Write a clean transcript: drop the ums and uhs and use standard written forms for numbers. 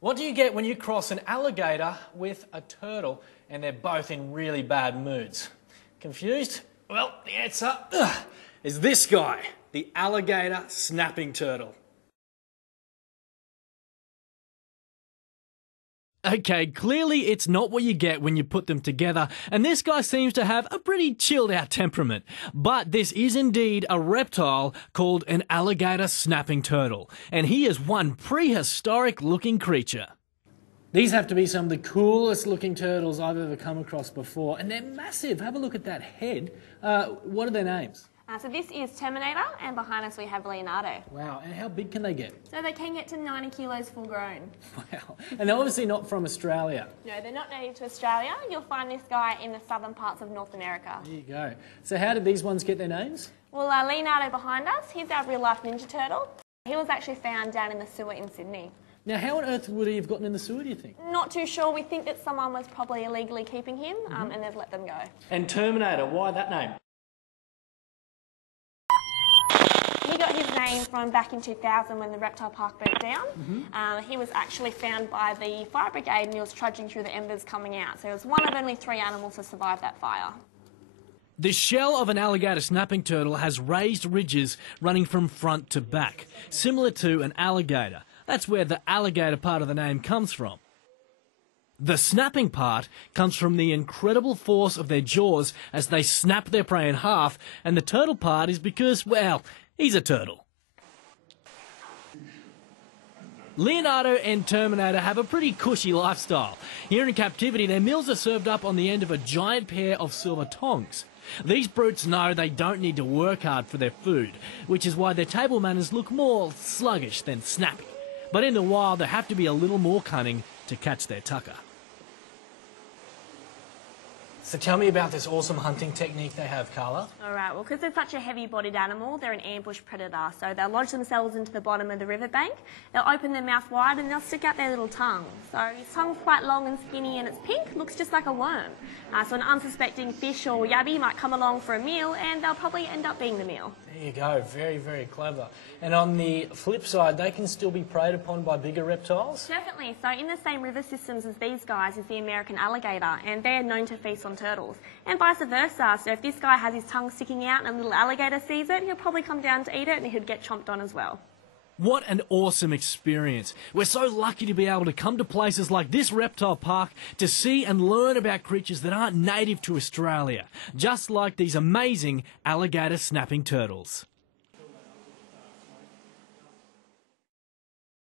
What do you get when you cross an alligator with a turtle and they're both in really bad moods? Confused? Well, the answer is this guy, the alligator snapping turtle. Okay, clearly it's not what you get when you put them together, and this guy seems to have a pretty chilled out temperament. But this is indeed a reptile called an alligator snapping turtle, and he is one prehistoric looking creature. These have to be some of the coolest looking turtles I've ever come across before, and they're massive. Have a look at that head. What are their names? So this is Terminator, and behind us we have Leonardo. Wow, and how big can they get? So they can get to 90 kilos full grown. Wow, and they're obviously not from Australia. No, they're not native to Australia. You'll find this guy in the southern parts of North America. There you go. So how did these ones get their names? Well, Leonardo behind us, he's our real life Ninja Turtle. He was actually found down in the sewer in Sydney. Now, how on earth would he have gotten in the sewer, do you think? Not too sure. We think that someone was probably illegally keeping him, and they've let them go. And Terminator, why that name? He got his name from back in 2000 when the reptile park burnt down. He was actually found by the fire brigade and he was trudging through the embers coming out. So he was one of only 3 animals to survive that fire. The shell of an alligator snapping turtle has raised ridges running from front to back, similar to an alligator. That's where the alligator part of the name comes from. The snapping part comes from the incredible force of their jaws as they snap their prey in half, and the turtle part is because, well, he's a turtle. Leonardo and Terminator have a pretty cushy lifestyle. Here in captivity, their meals are served up on the end of a giant pair of silver tongs. These brutes know they don't need to work hard for their food, which is why their table manners look more sluggish than snappy. But in the wild, they have to be a little more cunning to catch their tucker. So tell me about this awesome hunting technique they have, Carla. All right, well, because they're such a heavy-bodied animal, they're an ambush predator. So they'll lodge themselves into the bottom of the riverbank, they'll open their mouth wide and they'll stick out their little tongue. So his tongue's quite long and skinny and it's pink, looks just like a worm. So an unsuspecting fish or yabby might come along for a meal and they'll probably end up being the meal. There you go, very, very clever. And on the flip side, they can still be preyed upon by bigger reptiles? Definitely. So in the same river systems as these guys is the American alligator, and they're known to feast on turtles. And vice versa. So if this guy has his tongue sticking out and a little alligator sees it, he'll probably come down to eat it and he'll get chomped on as well. What an awesome experience. We're so lucky to be able to come to places like this reptile park to see and learn about creatures that aren't native to Australia, just like these amazing alligator snapping turtles.